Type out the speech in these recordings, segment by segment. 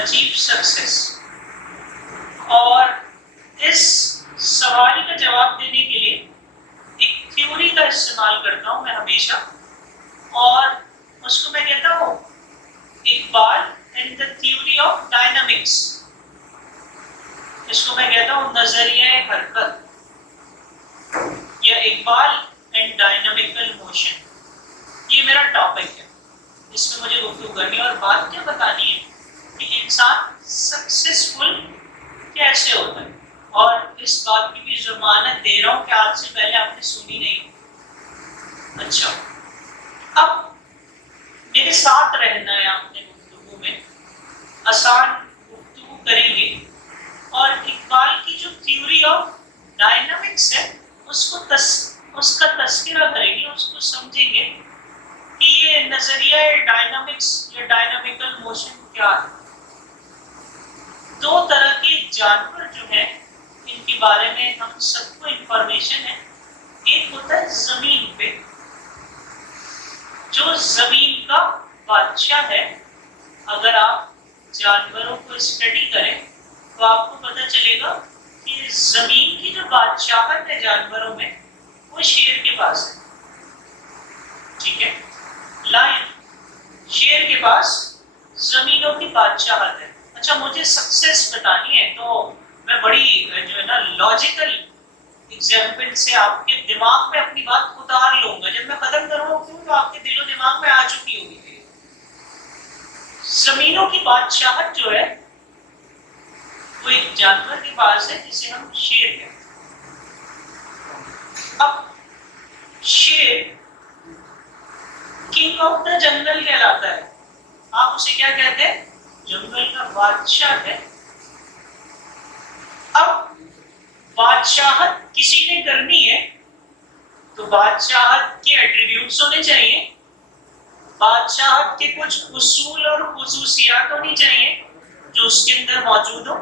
achieve success. اور اس سوال کا جواب دینے کے لیے ایک تھیوری کا استعمال کرتا ہوں میں ہمیشہ، اور اس کو میں کہتا ہوں Iqbal and the theory of dynamics. اس کو میں کہتا ہوں نظریہ حرکت یا اقبال اینڈ ڈائنامکل موشن. یہ میرا ٹاپک ہے، اس میں مجھے گفتگو کرنی ہے اور بات کیا بتانی ہے کہ انسان سکسیسفل کیسے ہوتا ہے. اور اس بات کی بھی ضمانت دے رہا ہوں کہ آج سے پہلے آپ نے سنی نہیں. اچھا، اب میرے ساتھ رہنا ہے آپ نے گفتگو میں، آسان گفتگو کریں گے اور اقبال کی جو تھیوری آف ڈائنامکس ہے اس کا تذکرہ کریں گے، اس کو سمجھیں گے کہ یہ نظریہ ڈائنامکس یا ڈائنامیکل موشن کیا ہے. دو طرح کے جانور جو ہیں ان کے بارے میں ہم سب کو انفارمیشن ہے. ایک ہوتا ہے زمین پہ، جو زمین کا بادشاہ ہے. اگر آپ جانوروں کو اسٹڈی کریں تو آپ کو پتہ چلے گا کہ زمین کی جو بادشاہت ہے جانوروں میں وہ شیر کے پاس ہے. ٹھیک ہے، لائن شیر کے پاس زمینوں کی بادشاہت ہے. اچھا، مجھے سکسیس بتانی ہے تو میں بڑی جو ہے نا لاجیکل ایگزامپل سے آپ کے دماغ میں اپنی بات اتار لوں گا. جب میں ختم کروں گا تو آپ کے دل و دماغ میں آ چکی ہوگی. زمینوں کی بادشاہت جو ہے وہ ایک جانور کے پاس ہے جسے ہم شیر کہتے ہیں. اب شیر کنگ آف دا جنگل کہلاتا ہے. آپ اسے کیا کہتے ہیں؟ جنگل کا بادشاہ ہے. اب بادشاہت کسی نے کرنی ہے تو بادشاہت کے ایٹریبیوٹس ہونے چاہیے، بادشاہت کے کچھ اصول اور خصوصیات ہونی چاہیے جو اس کے اندر موجود ہو.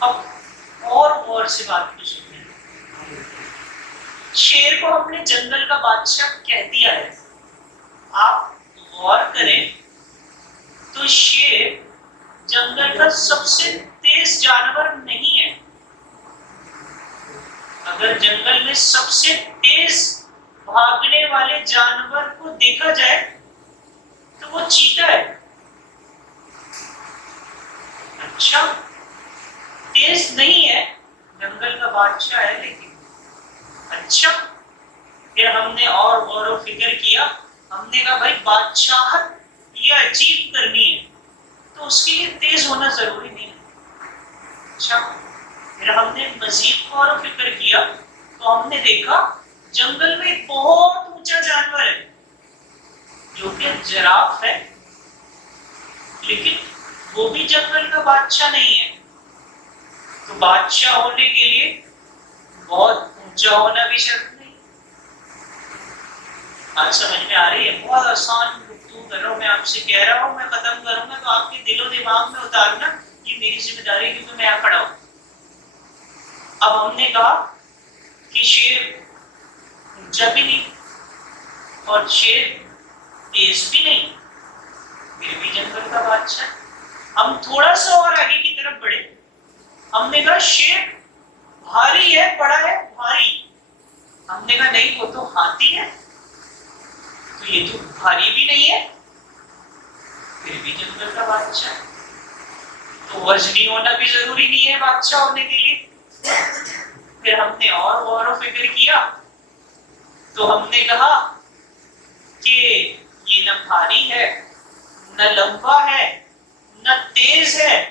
اب اور غور سے بات کو سنیں. شیر کو ہم نے جنگل کا بادشاہ کہہ دیا ہے. آپ غور کریں تو شیر جنگل کا سب سے تیز جانور نہیں ہے. اگر جنگل میں سب سے تیز بھاگنے والے جانور کو دیکھا جائے تو وہ چیتا ہے. اچھا، تیز نہیں ہے، جنگل کا بادشاہ ہے لیکن. اچھا، پھر ہم نے اور غور و فکر کیا. ہم نے کہا بھائی بادشاہت یہ اچیو کرنی ہے تو اس کے لیے تیز ہونا ضروری نہیں ہے. اچھا، پھر ہم نے مزید غور و فکر کیا تو ہم نے دیکھا جنگل میں ایک بہت اونچا جانور ہے جو کہ جراف ہے، لیکن وہ بھی جنگل کا بادشاہ نہیں ہے. تو بادشاہ ہونے کے لیے بہت اونچا ہونا بھی شرط نہیں. آج سمجھ میں آ رہی ہے؟ بہت آسان گفتگو کر رہا ہوں میں آپ سے، کہہ رہا ہوں میں ختم کروں گا تو آپ کے دل و دماغ میں اتارنا یہ میری ذمہ داری ہے کیونکہ میں یہاں کھڑا ہوں. اب ہم نے کہا کہ شیر اونچا بھی نہیں اور شیر تیز بھی نہیں، پھر بھی جنگل کا بادشاہ. ہم تھوڑا سا اور آگے کی طرف بڑھے. ہم نے کہا شیر بھاری ہے، بڑا ہے، بھاری. ہم نے کہا نہیں، وہ تو ہاتھی ہے، تو یہ تو بھاری بھی نہیں ہے، پھر بھی جنگل کا بادشاہ. تو وزنی ہونا بھی ضروری نہیں ہے بادشاہ ہونے کے لیے. پھر ہم نے اور غور و فکر کیا تو ہم نے کہا کہ یہ نہ بھاری ہے، نہ لمبا ہے، نہ تیز ہے.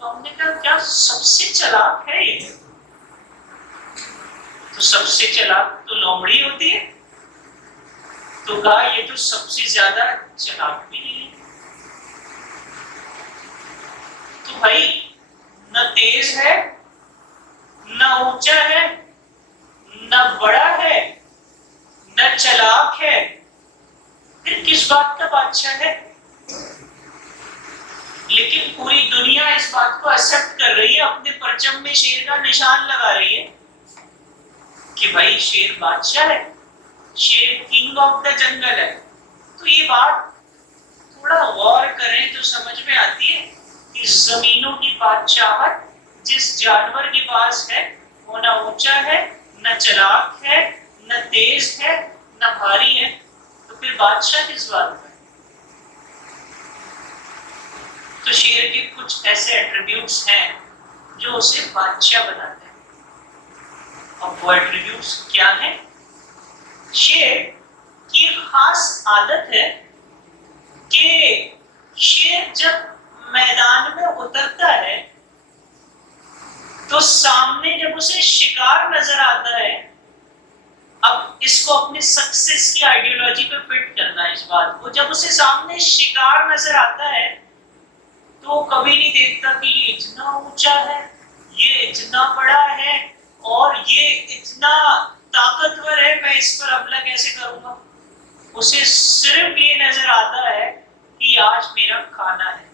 تو ہم نے کہا کیا سب سے چلاک ہے یہ؟ تو سب سے چلاک تو لومڑی ہوتی ہے. تو کہا یہ تو سب سے زیادہ چلاک بھی نہیں ہے. تو بھائی نہ تیز ہے، نہ اونچا ہے، نہ بڑا ہے، نہ چلاک ہے، پھر کس بات کا بادشاہ ہے؟ لیکن پوری دنیا اس بات کو ایکسپٹ کر رہی ہے، اپنے پرچم میں شیر کا نشان لگا رہی ہے کہ بھائی شیر بادشاہ ہے، شیر کنگ آف دا جنگل ہے. تو یہ بات تھوڑا غور کریں تو سمجھ میں آتی ہے کہ زمینوں کی بادشاہت جس جانور کے پاس ہے وہ نہ اونچا ہے، نہ چلاک ہے، نہ تیز ہے، نہ بھاری ہے، تو پھر بادشاہ کس بات کا ہے؟ تو شیر کے کچھ ایسے ایٹریبیوٹس ہیں جو اسے بادشاہ بناتے ہیں. اب وہ ایٹریبیوٹس کیا ہیں؟ شیر کی ایک خاص عادت ہے کہ شیر جب میدان میں اترتا ہے تو سامنے جب اسے شکار نظر آتا ہے، اب اس کو اپنے سکسیس کی آئیڈیالوجی پہ فٹ کرنا ہے اس بات کو، جب اسے سامنے شکار نظر آتا ہے تو وہ کبھی نہیں دیکھتا کہ یہ اتنا اونچا ہے، یہ اتنا بڑا ہے اور یہ اتنا طاقتور ہے، میں اس پر حملہ کیسے کروں گا. اسے صرف یہ نظر آتا ہے کہ آج میرا کھانا ہے.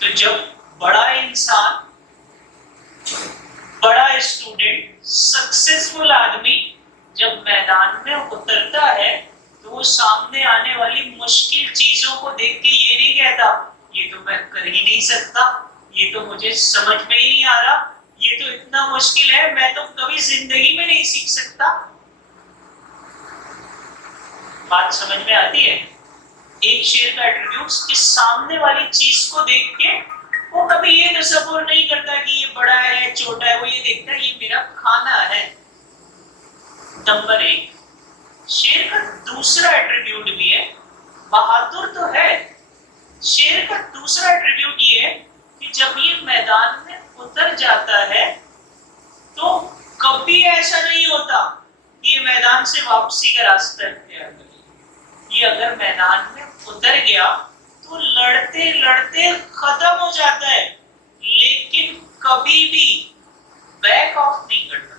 تو جب بڑا انسان، بڑا اسٹوڈنٹ، سکسیسفل آدمی جب میدان میں اترتا ہے تو وہ سامنے آنے والی مشکل چیزوں کو دیکھ کے یہ نہیں کہتا یہ تو میں کر ہی نہیں سکتا، یہ تو مجھے سمجھ میں ہی نہیں آ رہا، یہ تو اتنا مشکل ہے، میں تو کبھی زندگی میں نہیں سیکھ سکتا. بات سمجھ میں آتی ہے؟ ایک شیر کا ایٹریبیوٹس کہ سامنے والی چیز کو دیکھ کے وہ کبھی یہ تصور نہیں کرتا کہ یہ بڑا ہے چھوٹا ہے، وہ یہ دیکھتا ہے یہ میرا کھانا ہے. نمبر ایک. شیر کا دوسرا ایٹریبیوٹ بھی ہے، بہادر تو ہے. شیر کا دوسرا ایٹریبیوٹ یہ ہے کہ جب یہ میدان میں اتر جاتا ہے تو کبھی ایسا نہیں ہوتا کہ یہ میدان سے واپسی کا راستہ اختیار کرے. یہ اگر میدان میں اتر گیا تو لڑتے لڑتے ختم ہو جاتا ہے، لیکن کبھی بھی بیک آف نہیں کرتا.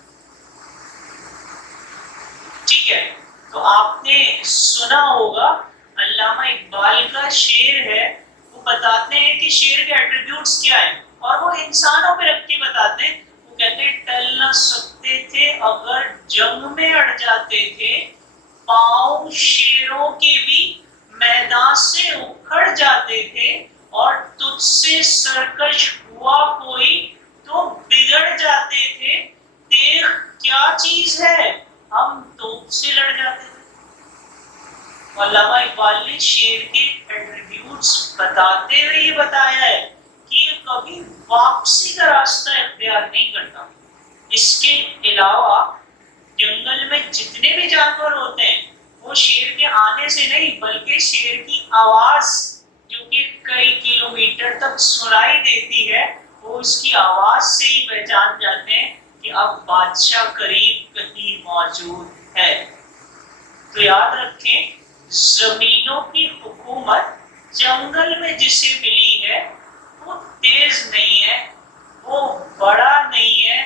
ٹھیک ہے؟ تو آپ نے سنا ہوگا علامہ اقبال کا شعر ہے، وہ بتاتے ہیں کہ شیر کے ایٹریبیوٹس کیا ہیں اور وہ انسانوں پہ رکھ کے بتاتے ہیں. وہ کہتے ہیں ٹل نہ سکتے تھے اگر جنگ میں اڑ جاتے تھے، پاؤں شیروں کے بھی میدان سے اکھڑ جاتے تھے، اور تجھ سے سرکش ہوا کوئی تو بگڑ جاتے تھے، تیغ کیا چیز ہے ہم توپ سے لڑ جاتے تھے. علامہ اقبال نے شیر کے ایٹریبیوٹس بتاتے ہوئے یہ بتایا ہے کہ یہ کبھی واپسی کا راستہ اختیار نہیں کرتا. اس کے علاوہ جنگل میں جتنے بھی جانور ہوتے ہیں وہ شیر کے آنے سے نہیں بلکہ شیر کی آواز جو کہ کئی کلومیٹر تک سنائی دیتی ہے، وہ اس کی آواز سے ہی پہچان جاتے ہیں کہ اب بادشاہ قریب کہیں موجود ہے. تو یاد رکھیں زمینوں کی حکومت جنگل میں جسے ملی ہے وہ تیز نہیں ہے، وہ بڑا نہیں ہے،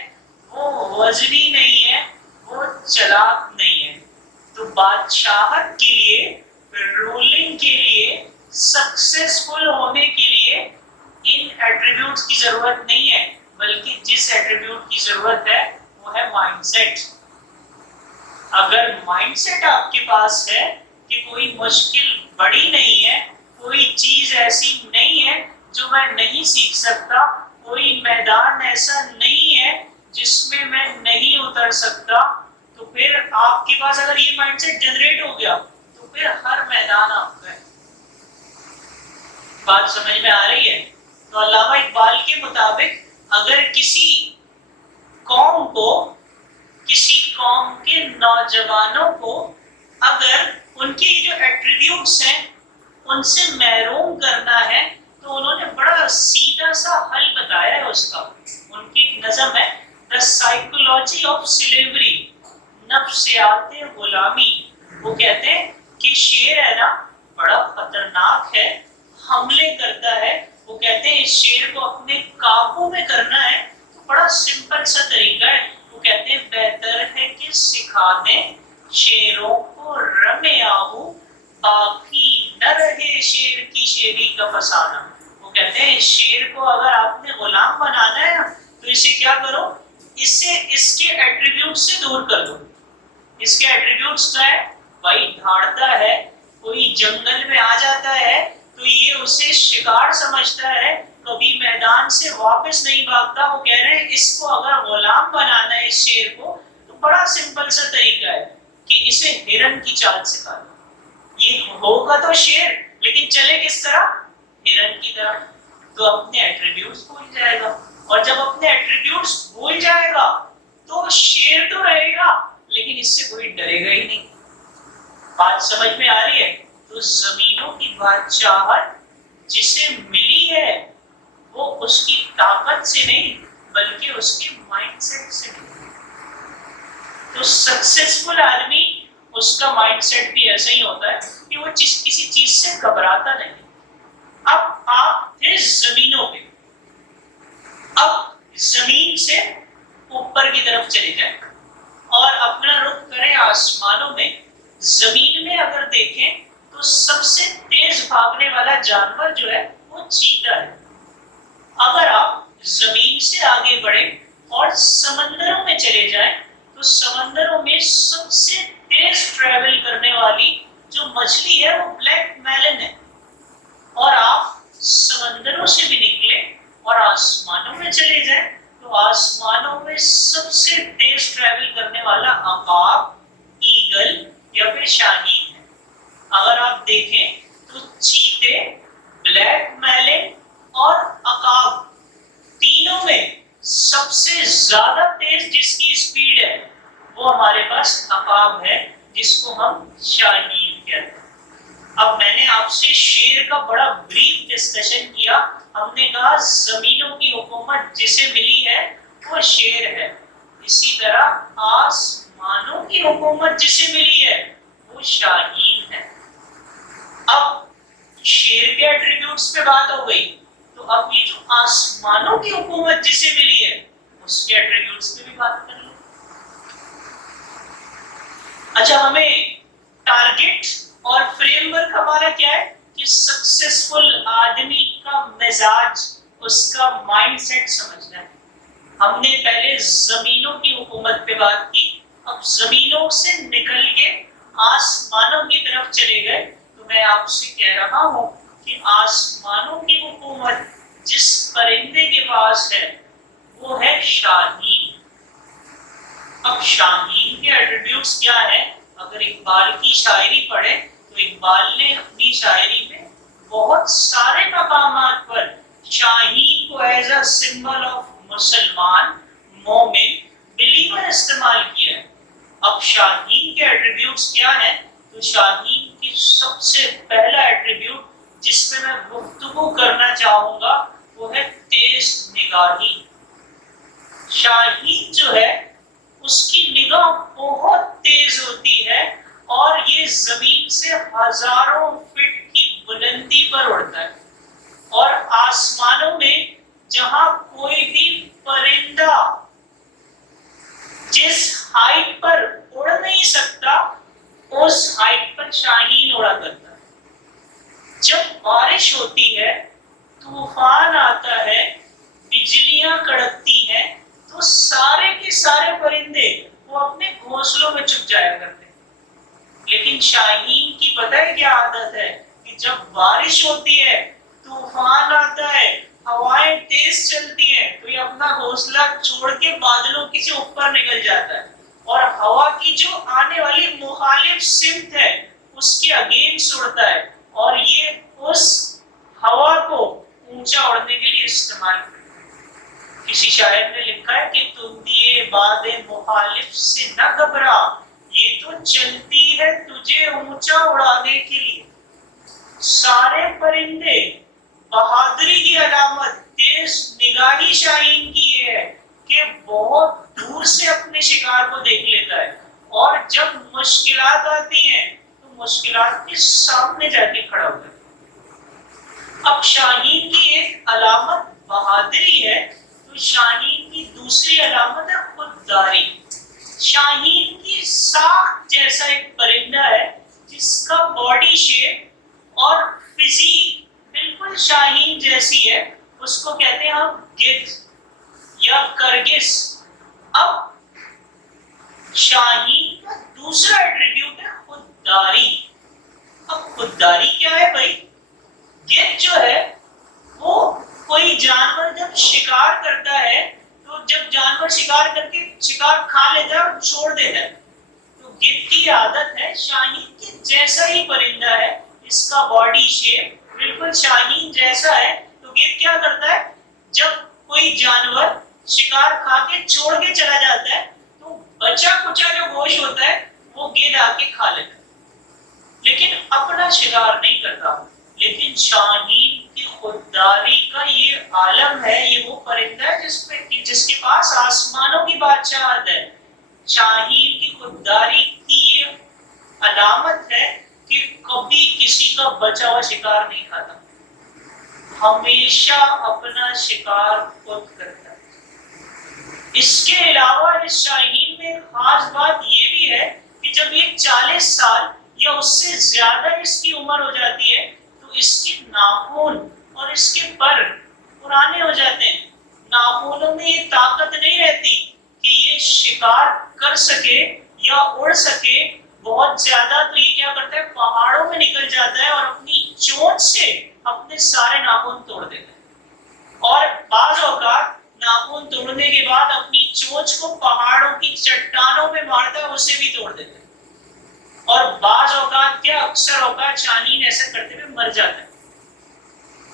وہ وزنی نہیں ہے، وہ چلاک نہیں ہے. تو بادشاہت کے لیے، رولنگ کے لیے، سکسیسفل ہونے کے لیے ان ایٹریبیوٹس کی ضرورت نہیں ہے، بلکہ جس ایٹریبیوٹ کی ضرورت ہے وہ ہے مائنڈ سیٹ. اگر مائنڈ سیٹ آپ کے پاس ہے کہ کوئی مشکل بڑی نہیں ہے، کوئی چیز ایسی نہیں ہے جو میں نہیں سیکھ سکتا، کوئی میدان ایسا نہیں ہے جس میں میں نہیں اتر سکتا، تو پھر آپ کے پاس اگر یہ مائنڈ سیٹ جنریٹ ہو گیا تو پھر ہر میدان آپ کا ہے. بات سمجھ میں آ رہی ہے؟ تو علامہ اقبال کے مطابق اگر کسی قوم کو، کسی قوم کے نوجوانوں کو اگر ان کے جو ایٹریبیوٹس ہیں ان سے محروم کرنا ہے تو انہوں نے بڑا سیدھا سا حل بتایا ہے اس کا. ان کی ایک نظم ہے The Psychology of Slavery، نفسیات غلامی. وہ کہتے ہیں کہ شیر ہے نا بڑا خطرناک ہے، حملے کرتا ہے. وہ کہتے ہیں اس شیر کو اپنے قابو میں کرنا ہے تو بڑا سمپل سا طریقہ ہے. وہ کہتے ہیں بہتر ہے کہ سکھا دیں شیروں کو رم آہو، باقی نہ رہے شیر کی شیری کا فسانہ. وہ کہتے ہیں اس شیر کو اگر آپ نے غلام بنانا ہے نا تو اسے کیا کرو، اسے اس کے ایٹریبیوٹ سے دور کر دو. اس کے ایٹریبیوٹس کیا ہے؟ بھائی دھاڑتا ہے، کوئی جنگل میں آ جاتا ہے تو یہ اسے شکار سمجھتا ہے، کبھی میدان سے واپس نہیں بھاگتا. وہ کہہ رہے ہیں اس کو اگر غلام بنانا ہے اس شیر کو تو بڑا سمپل سا طریقہ ہے کہ اسے ہرن کی چال سکھا دو. یہ ہوگا تو شیر لیکن چلے کس طرح؟ ہرن کی طرح. تو اپنے ایٹریبیوٹس بھول جائے گا، اور جب اپنے ایٹریبیوٹس بھول جائے گا تو شیر تو رہے گا لیکن اس سے کوئی ڈرے گا ہی نہیں. بات سمجھ میں آ رہی ہے؟ تو زمینوں کی بادشاہت جسے ملی ہے وہ اس کی طاقت سے نہیں بلکہ اس کے مائنڈ سیٹ سے ملی. تو سکسیسفل آدمی اس کا مائنڈ سیٹ بھی ایسا ہی ہوتا ہے کہ وہ کسی چیز سے گھبراتا نہیں. اب آپ تھے زمینوں پہ، اب زمین سے اوپر کی طرف چلے جائیں اور اپنا رخ کریں آسمانوں میں. زمین میں اگر دیکھیں تو سب سے تیز بھاگنے والا جانور جو ہے وہ چیتا ہے. اگر آپ زمین سے آگے بڑھیں اور سمندروں میں چلے جائیں تو سمندروں میں سب سے تیز ٹریول کرنے والی جو مچھلی ہے وہ بلیک میلن ہے. اور آپ سمندروں سے بھی نکلے اور آسمانوں میں چلے جائیں تو آسمانوں میں سب سے تیز ٹریول کرنے والا عقاب، ایگل یا پھر شاہین ہے. اگر آپ دیکھیں تو چیتے، بلیک میلن اور عقاب تینوں میں سب سے زیادہ تیز جس کی اسپیڈ ہے وہ ہمارے پاس عقاب ہے جس کو ہم شاہین کہتے ہیں. اب میں نے آپ سے شیر کا بڑا بریف ڈسکشن کیا. ہم نے کہا زمینوں کی حکومت جسے ملی ہے وہ شیر ہے، اسی طرح آسمانوں کی حکومت جسے ملی ہے وہ شاہین ہے. اب شیر کے ایٹریبیوٹس پہ بات ہو گئی تو اب یہ جو آسمانوں کی حکومت جسے ملی ہے اس کے ایٹریبیوٹس پہ بھی بات کر لیں. اچھا، ہمیں ٹارگٹ اور فریم ورک ہمارا کیا ہے کہ سکسیسفل آدمی کا مزاج، اس کا مائنڈ سیٹ سمجھنا ہے. ہم نے پہلے زمینوں کی حکومت پہ بات کی، اب زمینوں سے نکل کے آسمانوں کی طرف چلے گئے تو میں آپ سے کہہ رہا ہوں کہ آسمانوں کی حکومت جس پرندے کے پاس ہے وہ ہے شاہین. اب شاہین کے ایٹریبیوٹس کیا ہے؟ اگر اقبال کی شاعری پڑھے تو اقبال نے اپنی شاعری میں بہت سارے مقامات پر شاہین کو ایز اے سمبل آف مسلمان، مومن، بلیور استعمال کیا ہے. اب شاہین کے ایٹریبیوٹس کیا ہیں؟ تو شاہین کی سب سے پہلا ایٹریبیوٹ جس پہ میں گفتگو کرنا چاہوں گا وہ ہے تیز نگاہی. شاہین جو ہے اس کی نگاہ بہت تیز ہوتی ہے اور یہ زمین سے ہزاروں فٹ کی بلندی پر اڑتا ہے، اور آسمانوں میں جہاں کوئی بھی پرندہ جس ہائٹ پر اڑ نہیں سکتا اس ہائٹ پر شاہین اڑا کرتا ہے. جب بارش ہوتی ہے، طوفان آتا ہے، بجلیاں کڑکتی ہیں تو سارے کے سارے پرندے وہ اپنے گھونسلوں میں چھپ جایا کرتے ہیں. لیکن شاہین کی پتہ ہے کیا عادت ہے کہ جب بارش ہوتی ہے، طوفان آتا ہے، ہوائیں تیز چلتی ہیں تو یہ اپنا گھونسلہ چھوڑ کے بادلوں کے سے اوپر نکل جاتا ہے اور ہوا کی جو آنے والی مخالف سمت ہے اس کے اگینسٹ اڑتا ہے اور یہ اس ہوا کو اونچا اڑنے کے لیے استعمال کرتا ہے. کسی شاعر نے لکھا ہے کہ تم دیے باد مخالف سے نہ گھبرا، یہ تو چلتی ہے تجھے اونچا اڑانے کے لیے. سارے پرندے بہادری کی علامت تیز نگاہی شاہین کی یہ ہے کہ بہت دور سے اپنے شکار کو دیکھ لیتا ہے اور جب مشکلات آتی ہیں تو مشکلات کے سامنے جا کے کھڑا ہوتا ہے. اب شاہین کی ایک علامت بہادری ہے تو شاہین کی دوسری علامت ہے خودداری. شاہین کی ساکھ جیسا ایک پرندہ ہے جس کا باڈی شیپ اور فزیک بالکل شاہین جیسی ہے، اس کو کہتے ہیں ہم گدھ یا کرگس. اب شاہین کا دوسرا ایٹریبیوٹ ہے خودداری. اب خودداری کیا ہے بھائی؟ گیند جو ہے وہ کوئی جانور جب شکار کرتا ہے تو جب جانور شکار کر کے شکار کھا لیتا ہے اور چھوڑ دیتا ہے، تو گدھ کی عادت ہے، شاہین کے جیسا ہی پرندہ ہے، اس کا باڈی شیپ بالکل شاہین جیسا ہے، تو گدھ کیا کرتا ہے جب کوئی جانور شکار کھا کے چھوڑ کے چلا جاتا ہے تو بچا کچا جو گوشت ہوتا ہے وہ گدھ آ کے کھا لیتا ہے، لیکن اپنا شکار نہیں کرتا۔ لیکن شاہین کی خودداری کا یہ عالم ہے، یہ وہ پرندہ ہے جس کے پاس آسمانوں کی بادشاہت ہے۔ شاہین کی خودداری کی یہ علامت ہے کہ کبھی کسی کا بچا ہوا شکار نہیں کھاتا، ہمیشہ اپنا شکار خود کرتا ہے۔ اس کے علاوہ اس شاہین میں خاص بات یہ بھی ہے کہ جب یہ 40 سال یا اس سے زیادہ اس کی عمر ہو جاتی ہے تو اس کے ناخن اور اس کے پر پرانے ہو جاتے ہیں، ناخنوں میں یہ طاقت نہیں رہتی کہ یہ شکار کر سکے یا اڑ سکے بہت زیادہ، تو یہ کیا کرتا ہے پہاڑوں میں نکل جاتا ہے اور اپنی چونچ سے اپنے سارے ناخن توڑ دیتا ہے، اور بعض اوقات ناخن توڑنے کے بعد اپنی چونچ کو پہاڑوں کی چٹانوں میں مارتا ہے، اسے بھی توڑ دیتا ہے، اور بعض اوقات کیا اکثر اوقات شاہین ایسا کرتے ہوئے مر جاتا ہے،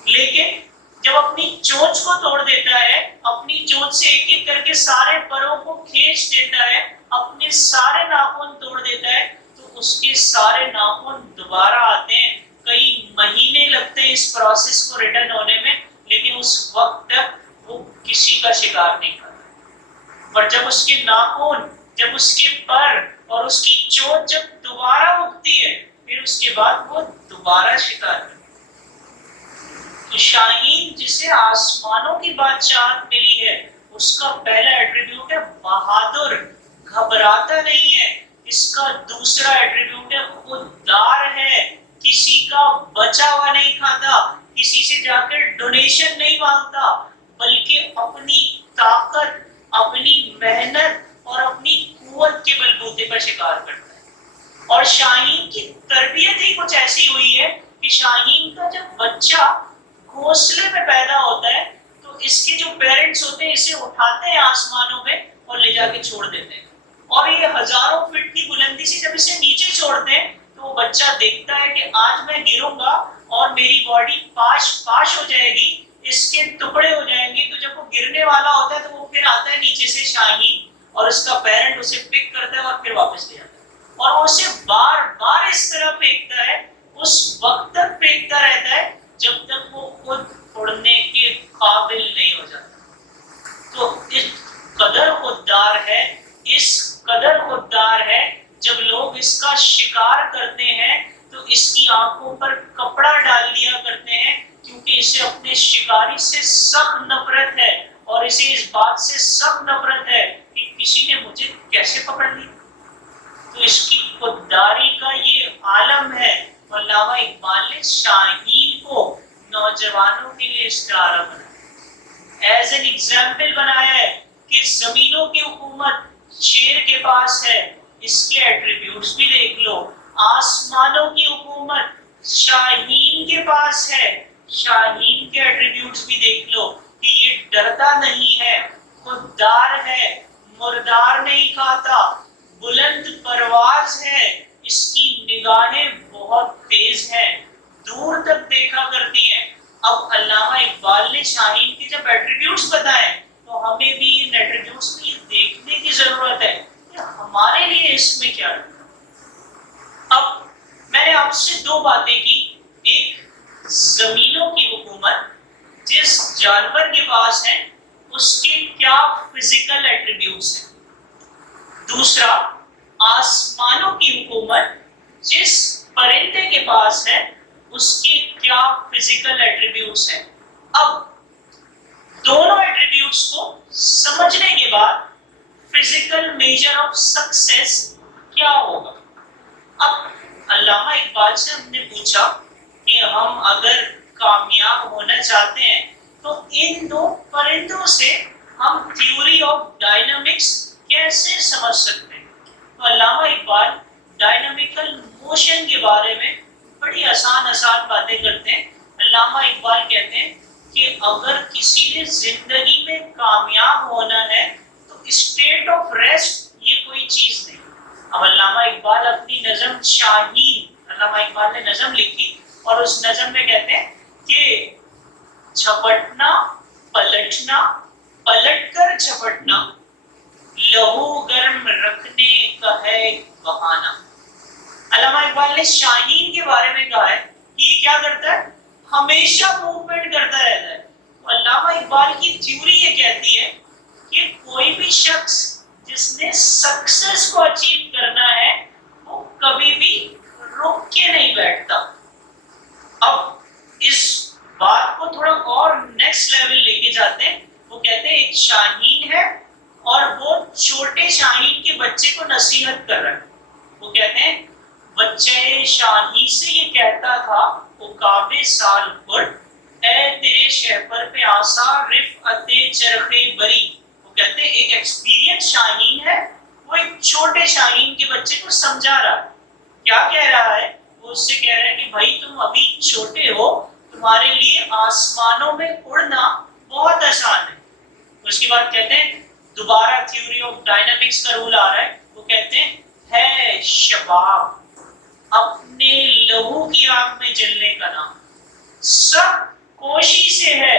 لیکن جب اپنی چونچ کو توڑ دیتا ہے، اپنی چونچ سے ایک ایک کر کے سارے پروں کو کھینچ دیتا ہے، اپنے سارے ناخن توڑ دیتا ہے، تو اس کے سارے ناخن دوبارہ آتے ہیں، کئی مہینے لگتے ہیں اس پروسیس کو ریٹرن ہونے میں، لیکن اس وقت تک وہ کسی کا شکار نہیں کرتا، پر جب اس کے ناخن، جب اس کے پر اور اس کی چونچ جب دوبارہ اگتی ہے پھر اس کے بعد وہ دوبارہ شکار کرتا ہے۔ تو شاہین جسے آسمانوں کی بادشاہت ملی ہے اس کا پہلا ایٹریبیوٹ ہے بہادر، گھبراتا نہیں ہے، اس کا دوسرا ایٹریبیوٹ ہے خوددار ہے، کسی کا بچا ہوا نہیں کھاتا، کسی سے جا کر ڈونیشن نہیں مانگتا، بلکہ اپنی طاقت، اپنی محنت اور اپنی قوت کے بلبوتے پر شکار کرتا ہے۔ اور شاہین کی تربیت ہی کچھ ایسی ہوئی ہے کہ شاہین کا جب بچہ گھونسلے میں پیدا ہوتا ہے تو اس کے جو پیرنٹس ہوتے ہیں اسے اٹھاتے ہیں آسمانوں میں اور لے جا کے چھوڑ دیتے ہیں، اور یہ ہزاروں فٹ کی بلندی سے جب اسے نیچے چھوڑتے ہیں تو وہ بچہ دیکھتا ہے کہ آج میں گروں گا اور میری باڈی پاش ہو جائے گی، اس کے ٹکڑے ہو جائیں گے، تو جب وہ گرنے والا ہوتا ہے تو وہ پھر آتا ہے نیچے سے شاہین اور اس کا پیرنٹ اسے پک کرتا ہے اور پھر واپس لے جاتا ہے، اور وہ اسے بار بار اس طرح پھینکتا ہے، اس وقت تک پھینکتا رہتا ہے جب تک وہ خود اڑنے کے قابل نہیں ہو جاتا۔ تو اس قدر خوددار ہے، اس قدر خوددار ہے، جب لوگ اس کا شکار کرتے ہیں تو اس کی آنکھوں پر کپڑا ڈال دیا کرتے ہیں، کیونکہ اسے اپنے شکاری سے سخت نفرت ہے، اور اسے اس بات سے سخت نفرت ہے کہ کسی نے مجھے کیسے پکڑ لی۔ تو اس کی خودداری کا یہ عالم ہے۔ علامہ اقبال نے شاہین کو نوجوانوں کے لیے استعارہ بنایا، ایز این ایگزامپل بنایا ہے کہ زمینوں کی حکومت شیر کے پاس ہے، اس کے ایٹریبیوٹس بھی دیکھ لو، آسمانوں کی حکومت شاہین کے پاس ہے، شاہین کے ایٹریبیوٹس بھی دیکھ لو کہ یہ ڈرتا نہیں ہے، خوددار ہے، مردار نہیں کھاتا، بلند پرواز ہے، اس کی نگاہیں بہت تیز ہیں، دور تک دیکھا کرتی ہیں۔ اب علامہ اقبال نے شاہین کے جب ایٹریبیوٹس بتائے تو ہمیں بھی ان ایٹریبیوٹس کو یہ دیکھنے کی ضرورت ہے کہ ہمارے لیے اس میں کیا رکھا۔ اب میں نے آپ سے دو باتیں کی، ایک زمینوں کی حکومت جس جانور کے پاس ہے اس کے کیا فزیکل ایٹریبیوٹس ہیں، دوسرا آسمانوں کی حکومت جس پرندے کے پاس ہے اس کے کیا فزیکل ایٹریبیوٹس ہیں۔ اب دونوں ایٹریبیوٹس کو سمجھنے کے بعد فزیکل میجر آف سکسیس کیا ہوگا۔ اب علامہ اقبال سے ہم نے پوچھا کہ ہم اگر کامیاب ہونا چاہتے ہیں تو ان دو پرندوں سے ہم تھیوری آف ڈائنامکس کیسے سمجھ سکتے ہیں۔ تو علامہ اقبال ڈائنامیکل موشن کے بارے میں بڑی آسان آسان باتیں کرتے ہیں. علامہ اقبال کہتے ہیں کہ اگر کسی نے زندگی میں کامیاب ہونا ہے تو اسٹیٹ آف ریسٹ یہ کوئی چیز نہیں. اب علامہ اقبال اپنی نظم شاہین، علامہ اقبال نے نظم لکھی اور اس نظم میں کہتے ہیں کہ جھپٹنا پلٹنا، پلٹ کر جھپٹنا، لہو گرم رکھنے کا ہے بہانہ. علامہ اقبال نے شاہین کے بارے میں کہا ہے کہ یہ کیا کرتا ہے؟ ہمیشہ موومنٹ کرتا رہتا ہے. تو علامہ اقبال کی تھیوری یہ کہتی ہے کہ کوئی بھی شخص جس نے سکسیس کو اچیو کرنا ہے وہ کبھی بھی رک کے نہیں بیٹھتا. اب اس بات کو تھوڑا اور نیکسٹ لیول لے کے جاتے ہیں. وہ کہتے ہیں ایک شاہین ہے اور وہ چھوٹے شاہین کے بچے کو نصیحت کر رہا ہے. وہ کہتے ہیں بچے شاہی سے یہ کہتا تھا عقاب سال پر، اے تیرے شہپر پہ آسا رفعت چرخے بری. وہ کہتے ہیں ایک ایکسپیرینس شاہین ہے، وہ ایک چھوٹے شاہین کے بچے کو سمجھا رہا ہے. کیا کہہ رہا ہے؟ وہ اس سے کہہ رہا ہے کہ بھائی تم ابھی چھوٹے ہو، تمہارے لیے آسمانوں میں اڑنا بہت آسان ہے. اس کے بعد کہتے ہیں دوبارہ تھیوری آف ڈائنامکس کا رول آ رہا ہے. وہ کہتے ہیں ہے شباب اپنے لہو کی آگ میں جلنے کا نام، سب کوشی سے ہے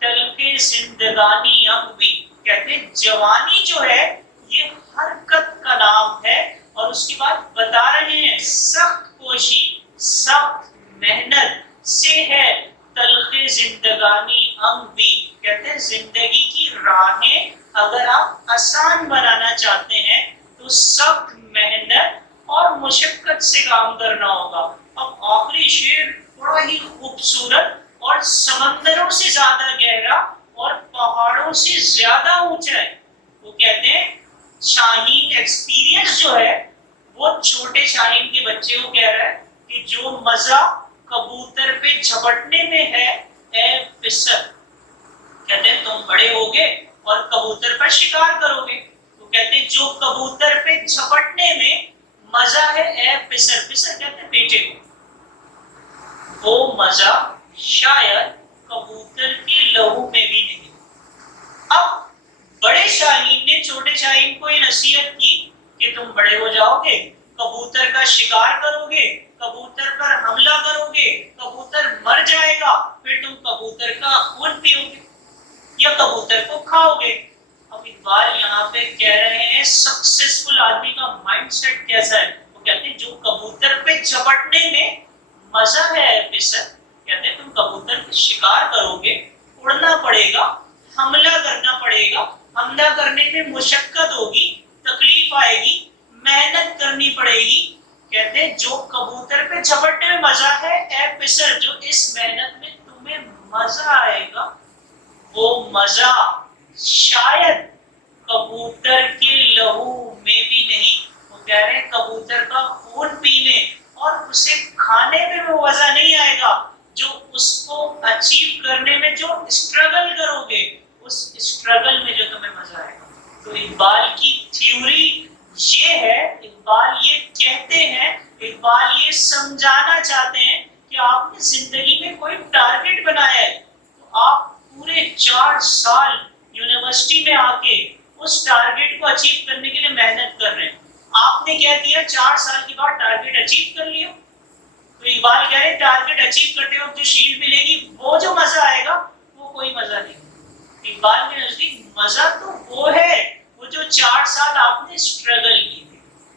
تلخ زندگانی اب بھی. کہتے ہیں جوانی جو ہے یہ حرکت کا نام ہے. اور اس کے بعد بتا رہے ہیں سخت کوشی سخت محنت سے ہے تلخ زندگانی ام بھی. کہتے ہیں زندگی کی راہیں اگر آپ آسان بنانا چاہتے ہیں تو سخت محنت اور مشقت سے کام کرنا ہوگا. اب آخری شعر بڑا ہی خوبصورت اور سمندروں سے زیادہ گہرا اور پہاڑوں سے زیادہ اونچا ہے. وہ کہتے ہیں شاہین ایکسپیرینس جو ہے وہ چھوٹے شاہین کے بچے کو کہہ رہا ہے کہ جو مزہ کبوتر پہ جھپٹنے میں ہے اے پسر. کہتے ہیں تم بڑے ہوگے اور کبوتر پر شکار کرو گے. تو کہتے ہیں جو کبوتر پہ جھپٹنے میں مزہ ہے اے پسر، پسر کہتے ہیں بیٹے کو، وہ مزہ شاید کبوتر کے لہو میں بھی نہیں. اب بڑے شاہین نے چھوٹے شاہین کو یہ نصیحت کی کہ تم بڑے ہو جاؤ گے، کبوتر کا شکار کرو گے، کبوتر پر حملہ کرو گے، کبوتر مر جائے گا، پھر تم کبوتر کا خون پیو گے یا کبوتر کو کھاؤ گے. اب اقبال یہاں پہ کہہ رہے ہیں سکسیسفل آدمی کا مائنڈ سیٹ کیسا ہے. وہ کہتے ہیں جو کبوتر پہ جھپٹنے میں مزہ ہے پسر، کہتے ہیں تم کبوتر کا شکار کرو گے، اڑنا پڑے گا، حملہ کرنا پڑے گا، حملہ کرنے میں مشقت ہوگی، تکلیف آئے گی، محنت کرنی پڑے گی. کہتے ہیں جو کبوتر پہ جھپٹنے میں مزہ ہے اے پسر، جو اس محنت میں تمہیں مزہ آئے گا وہ مزہ شاید کبوتر کے لہو میں بھی نہیں. وہ کہہ رہے ہیں کبوتر کا خون پینے اور اسے کھانے میں وہ مزہ نہیں آئے گا جو اس کو اچیو کرنے میں جو اسٹرگل کرو گے اس اسٹرگل میں جو تمہیں مزہ آئے گا. تو اقبال کی تھیوری یہ ہے، اقبال یہ کہتے ہیں، اقبال یہ سمجھانا چاہتے ہیں کہ آپ نے زندگی میں کوئی ٹارگٹ بنایا ہے تو آپ پورے 4 سال یونیورسٹی میں آ کے اس ٹارگٹ کو اچیو کرنے کے لیے محنت کر رہے ہیں. آپ نے کہہ دیا 4 سال کے بعد ٹارگٹ اچیو کر لیا. تو اقبال کہہ رہے ٹارگٹ اچیو کرتے وقت جو شیلڈ ملے گی وہ جو مزہ آئے گا وہ کوئی مزہ نہیں. اقبال کے نزدیک مزہ تو وہ ہے وہ جو 4 سال آپ نے اسٹرگل کی.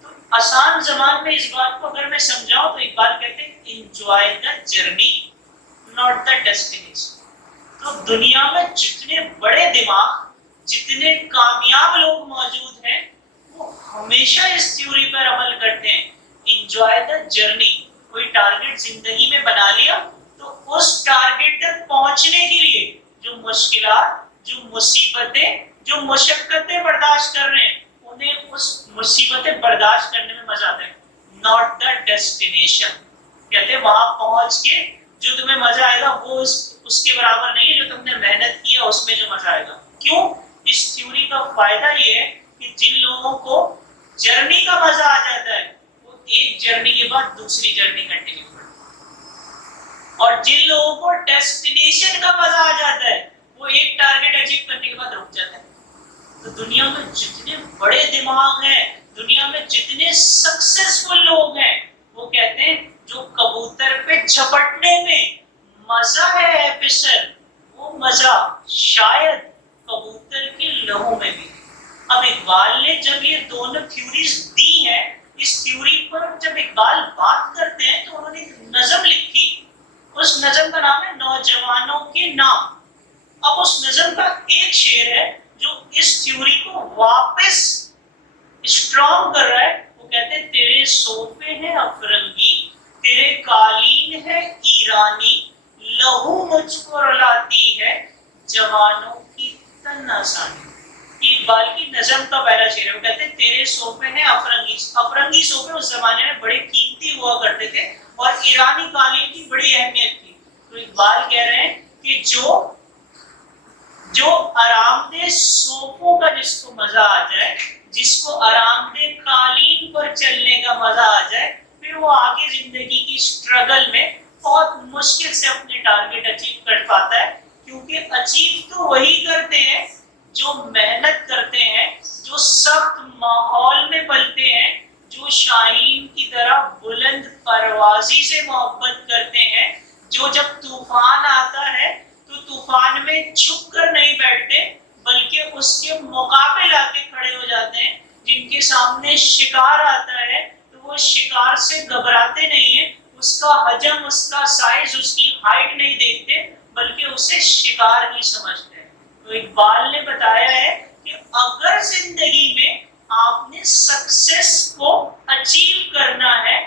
تو آسان زبان میں اس بات کو اگر میں سمجھاؤں تو اقبال کہتے ہیں enjoy the journey not the destination. تو دنیا میں جتنے بڑے دماغ، جتنے کامیاب لوگ موجود ہیں وہ ہمیشہ اس تھیوری پر عمل کرتے ہیں انجوائے دا جرنی. کوئی ٹارگٹ زندگی میں بنا لیا تو اس ٹارگٹ تک پہنچنے کے لیے جو مشکلات، جو مصیبتیں، جو مشقتیں برداشت کر رہے ہیں انہیں اس مصیبتیں برداشت کرنے میں مزہ آتا ہے، ناٹ دا ڈیسٹینیشن. کہتے ہیں وہاں پہنچ کے جو تمہیں مزہ آئے گا وہ اس کے برابر نہیں ہے جو تم نے محنت کیا اس میں جو مزہ آئے گا. کیوں؟ اس تھیوری کا فائدہ یہ ہے کہ جن لوگوں کو جرنی کا مزہ آ جاتا ہے وہ ایک جرنی کے بعد دوسری جرنی کنٹینیو کرتے ہیں. اور جن لوگوں کو ڈیسٹینیشن کا مزہ آ جاتا ہے وہ ایک ٹارگیٹ اچیو کرنے کے بعد رک جاتا ہے. تو دنیا میں جتنے بڑے دماغ ہیں, دنیا میں جتنے سکسیسفل لوگ ہیں, وہ کہتے ہیں جو کبوتر پہ جھپٹنے میں مزہ ہے ایفیسر, وہ مزہ شاید کبوتر کے لہو میں بھی. اب اقبال نے جب یہ دونوں تھیوریز دی ہیں, اس تھیوری پر جب اقبال بات کرتے ہیں تو انہوں نے ایک نظم لکھی. اس نظم کا نام ہے نوجوانوں کے نام. اب اس نظم کا ایک شعر ہے جو اس تھیوری کو واپس اسٹرانگ کر رہا ہے. وہ کہتے ہیں تیرے صوفے ہیں افرنگی, تیرے قالین ہے ایرانی, لہو مجھ کو رلاتی ہے جوانوں کی تن آسانی. یہ اقبال کی نظم کا پہلا شعر ہے. وہ کہتے ہیں تیرے صوفے ہیں افرنگی. افرنگی صوفے اس زمانے میں بڑے قیمتی ہوا کرتے تھے اور ایرانی قالین کی بڑی اہمیت تھی. تو اقبال کہہ رہے ہیں کہ جو آرام دہ صوفوں کا جس کو مزہ آ جائے, جس کو آرام دہ قالین پر چلنے کا مزہ آ جائے, پھر وہ آگے زندگی کی اسٹرگل میں بہت مشکل سے اپنے ٹارگیٹ اچیو کر پاتا ہے. کیونکہ اچیو تو وہی کرتے ہیں جو محنت کرتے ہیں, جو سخت ماحول میں پلتے ہیں, جو شاہین کی طرح بلند پروازی سے محبت کرتے ہیں, جو جب طوفان آتا ہے تو طوفان میں چھپ کر نہیں بیٹھتے بلکہ اس کے مقابل آ کے کھڑے ہو جاتے ہیں. جن کے سامنے شکار آتا ہے تو وہ شکار سے گھبراتے نہیں ہیں, اس کا حجم, اس کا سائز, اس کی ہائٹ نہیں دیکھتے بلکہ اسے شکار ہی سمجھتے ہیں. تو اقبال نے بتایا ہے کہ اگر زندگی میں آپ نے سکسیس کو اچیو کرنا ہے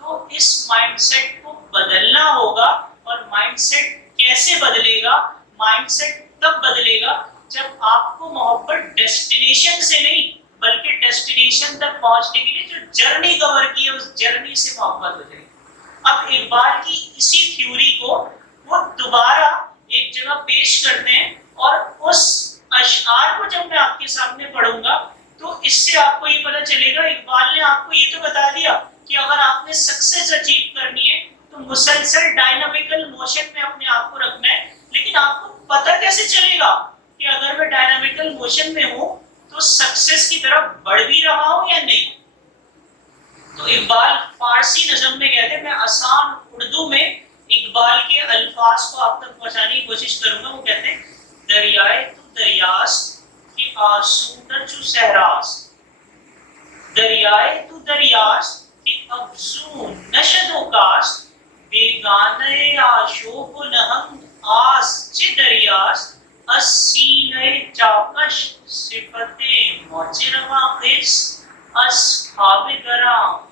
تو اس مائنڈ سیٹ کو بدلنا ہوگا. اور مائنڈ سیٹ کیسے بدلے گا؟ مائنڈ سیٹ تب بدلے گا جب آپ کو محبت ڈیسٹینیشن سے نہیں بلکہ ڈیسٹینیشن تک پہنچنے کے لیے جو جرنی کور کی ہے اس جرنی سے محبت ہو جائے. اب اقبال کی اسی تھیوری کو وہ دوبارہ ایک جگہ پیش کرتے ہیں اور اس اشعار کو جب میں آپ کے سامنے پڑھوں گا تو اس سے آپ کو یہ پتہ چلے گا. اقبال نے آپ کو یہ تو بتا دیا کہ اگر آپ نے سکسیس اچیو کرنی ہے تو مسلسل ڈائنامیکل موشن میں اپنے آپ کو رکھنا ہے. لیکن آپ کو پتہ کیسے چلے گا کہ اگر میں ڈائنامیکل موشن میں ہوں تو سکسیس کی طرف بڑھ بھی رہا ہوں یا نہیں؟ تو اقبال فارسی نظم میں کہتے ہیں, میں آسان اردو میں اقبال کے الفاظ کو آپ تک پہنچانے کی کوشش کروں گا. وہ کہتے ہیں دریائے تو دریاست کہ آسودہ صحراست, دریائے تو دریاست کہ افزون نشد و کاست, بیگانه آشوب و نهنگ آس چه دریاست, از سینه چاکش صفت موج رواقص, از خواب گراقص,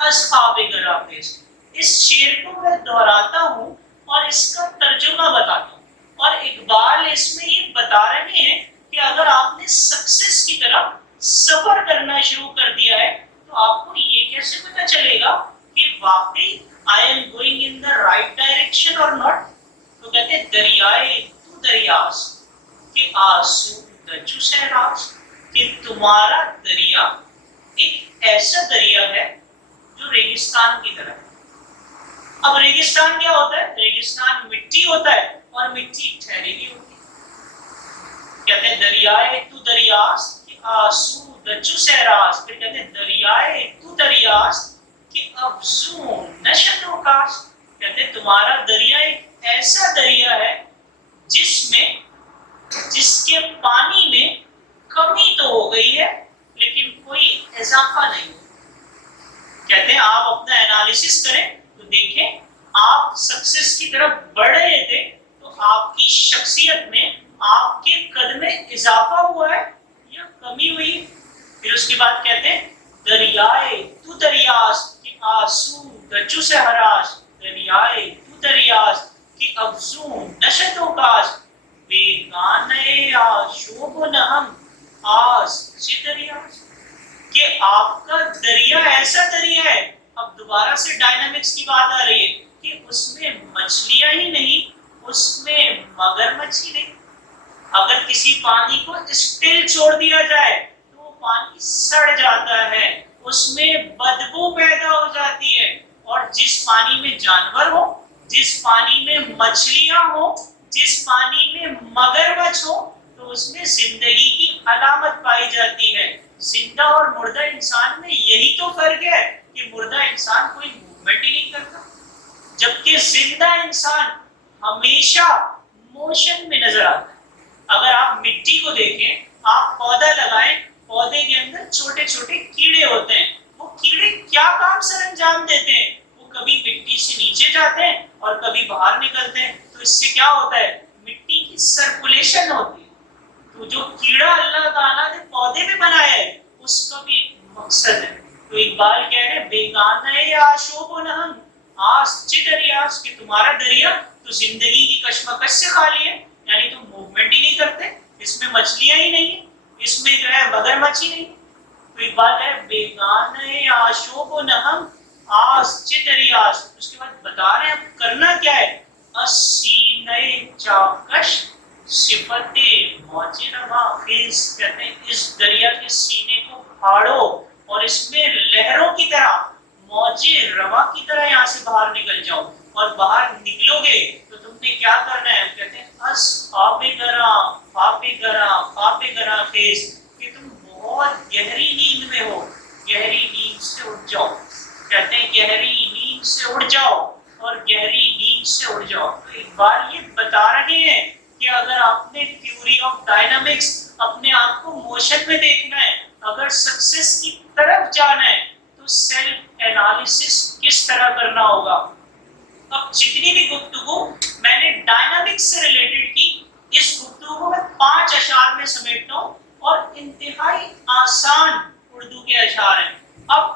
از خواب گراقص. اس شعر کو میں دہراتا ہوں اور اس کا ترجمہ بتاتا ہوں. اور اقبال اس میں یہ بتا رہے ہیں کہ اگر آپ نے سکسیس کی طرف سفر کرنا شروع کر دیا ہے تو آپ کو یہ کیسے پتہ چلے گا کہ واقعی I am going in the right direction اور ناٹ. تو کہتے ہیں دریائے تو دریاست کہ آسودہ صحراست, کہ تمہارا دریا ایک ایسا دریا ہے جو ریگستان کی طرح ہے. اب ریگستان کیا ہوتا ہے؟ ریگستان مٹی ہوتا ہے اور مٹی ٹھہری ہوتی ہے. کہتے ہیں دریائے تو دریاست کہ آسودہ صحراست, پھر کہتے ہیں دریائے تو دریاست کہ افزون نشد و کاست. کہتے ہیں تمہارا دریا ایک ایسا دریا ہے جس کے پانی میں کمی تو ہو گئی ہے لیکن کوئی اضافہ نہیں. کہتے ہیں آپ اپنا انالیسس کریں تو دیکھیں آپ سکسیس کی طرف بڑھ رہے تھے تو آپ کی شخصیت میں, آپ کے قد میں اضافہ ہوا ہے یا کمی ہوئی. پھر اس کے بعد کہتے ہیں دریائے تو دریاست کہ آسودہ صحراست, دریائے تو دریاست کہ افزون نشد و کاست, بیگانه آشوب و نهنگ آس چه دریاست. کہ آپ کا دریا ایسا دریا ہے. اب دوبارہ سے ڈائنامکس کی بات آ رہی ہے کہ اس میں مچھلیاں ہی نہیں, اس میں مگرمچھ ہی نہیں. اگر کسی پانی کو اسٹل چھوڑ دیا جائے تو وہ پانی سڑ جاتا ہے, اس میں بدبو پیدا ہو جاتی ہے اور جس پانی میں جانور ہو، جس پانی میں مچھلیاں ہو، جس پانی میں مگرمچھ ہو، تو اس میں زندگی کی علامت پائی جاتی ہے۔ زندہ اور مردہ انسان میں یہی تو فرق ہے کہ مردہ انسان کوئی موومنٹ ہی نہیں کرتا، جبکہ زندہ انسان ہمیشہ موشن میں نظر آتا ہے۔ اگر آپ مٹی کو دیکھیں، آپ پودا لگائیں، پودے کے اندر چھوٹے چھوٹے کیڑے ہوتے ہیں، وہ کیڑے کیا کام سر انجام دیتے ہیں؟ وہ کبھی مٹی سے نیچے جاتے ہیں اور کبھی باہر نکلتے ہیں، تو اس سے کیا ہوتا ہے؟ مٹی کی سرکولیشن ہوتی ہے۔ تو جو کیڑا اللہ تعالیٰ نے پودے میں بنایا ہے، اس کا بھی ایک مقصد ہے۔ تو اقبال کہہ رہے ہیں بیگانہ آشوب و نہنگ آس چہ دریاست، کہ تمہارا دریا تو زندگی کی کشمکش سے خالی ہے، یعنی تم موومنٹ ہی نہیں کرتے، اس میں مچھلیاں ہی نہیں ہیں، اس میں جو ہے مگرمچھ ہی نہیں۔ تو اقبال ہے بیگانہ آشوب و نہنگ آس چہ دریاست، اس کے بعد بتا رہے ہیں کرنا کیا ہے؟ سینہ چاکش صفت موج رواں خیز، کہتے ہیں اس دریا کے سینے کو پھاڑو اور اس میں لہروں کی طرح، موج رواں کی طرح یہاں سے باہر نکل جاؤ، اور باہر نکلو گے تو تم نے کیا کرنا ہے؟ کہتے ہیں اس خواب گراں خواب گراں خواب گراں خیز، کہ تم بہت گہری نیند میں ہو، گہری نیند سے اٹھ جاؤ۔ کہتے ہیں گہری نیند سے اٹھ جاؤ اور گہری نیند سے اٹھ جاؤ۔ تو اقبال یہ بتا رہے ہیں کہ اگر آپ نے تھیوری آف ڈائنامکس اپنے آپ کو موشن میں دیکھنا ہے، اگر سکسیس کی طرف جانا ہے، تو سیلف انالیسس کس طرح کرنا ہوگا۔ اب جتنی بھی گفتگو میں نے ڈائنامکس سے ریلیٹڈ کی، اس گفتگو کو میں 5 اشعار میں سمیٹتا ہوں، اور انتہائی آسان اردو کے اشعار ہیں۔ اب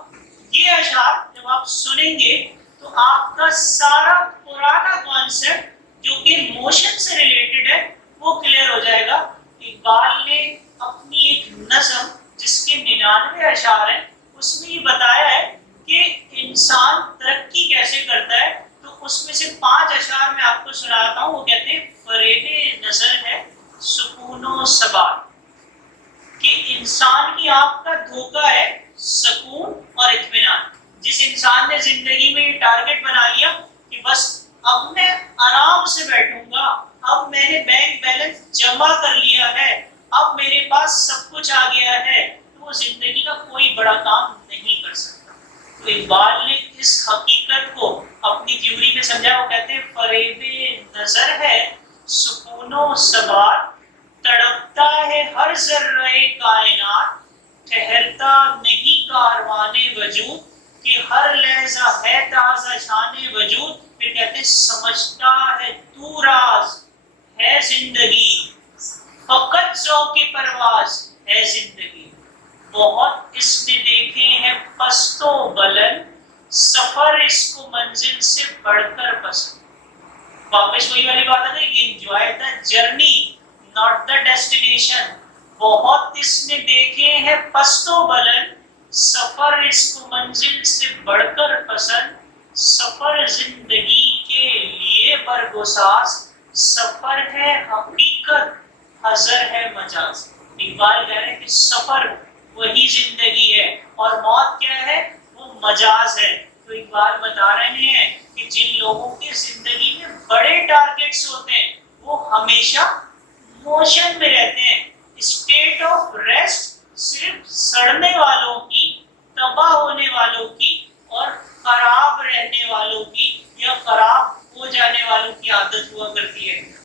یہ اشعار جب آپ سنیں گے تو آپ کا سارا پرانا کانسیپٹ جو کہ موشن سے ریلیٹڈ ہے وہ کلیئر ہو جائے گا۔ اقبال نے اپنی ایک نظم جس کے 99 اشعار ہیں، اس میں یہ بتایا ہے کہ انسان ترقی کیسے کرتا ہے، تو اس میں سے 5 اشعار میں آپ کو سناتا ہوں۔ وہ کہتے ہیں فریب نظر ہے سکون و ثبات، کہ انسان کی آنکھ کا دھوکہ ہے سکون اور اطمینان۔ جس انسان نے زندگی میں یہ ٹارگٹ بنا لیا کہ بس اب میں آرام سے بیٹھوں گا، اب میں نے بینک بیلنس جمع کر لیا ہے، اب میرے پاس سب کچھ آ گیا ہے، تو وہ زندگی کا کوئی بڑا کام نہیں کر سکتا۔ تو اقبال نے اس حقیقت کو اپنی تھیوری میں سمجھا۔ وہ کہتے ہیں فریب نظر ہے سکون و ثبات، تڑپتا ہے ہر ذرہ کائنات، ٹھہرتا نہیں کاروان وجود، کہ ہر لحظہ ہے تازہ شان وجود۔ پھر کہتے ہیں سمجھتا ہے تو راز ہے زندگی، فقط ذوق پرواز ہے زندگی، بہت اس نے دیکھے ہیں پست و بلند، سفر اس کو منزل سے بڑھ کر پسند۔ واپس وہی والی بات ہے کہ enjoy the journey not the destination, بہت اس نے دیکھے ہیں پست و بلند، سفر اس کو منزل سے بڑھ کر پسند، سفر زندگی کے لیے برگزاس، سفر ہے حقیقت حضر ہے مجاز۔ اقبال کہہ رہے ہیں کہ سفر وہی زندگی ہے اور موت کیا ہے؟ وہ مجاز ہے۔ تو اقبال بتا رہے ہیں کہ جن لوگوں کی زندگی میں بڑے ٹارگٹس ہوتے ہیں وہ ہمیشہ موشن میں رہتے ہیں۔ اسٹیٹ آف ریسٹ صرف سڑنے والوں کی، تباہ ہونے والوں کی اور خراب رہنے والوں کی یا خراب ہو جانے والوں کی عادت ہوا کرتی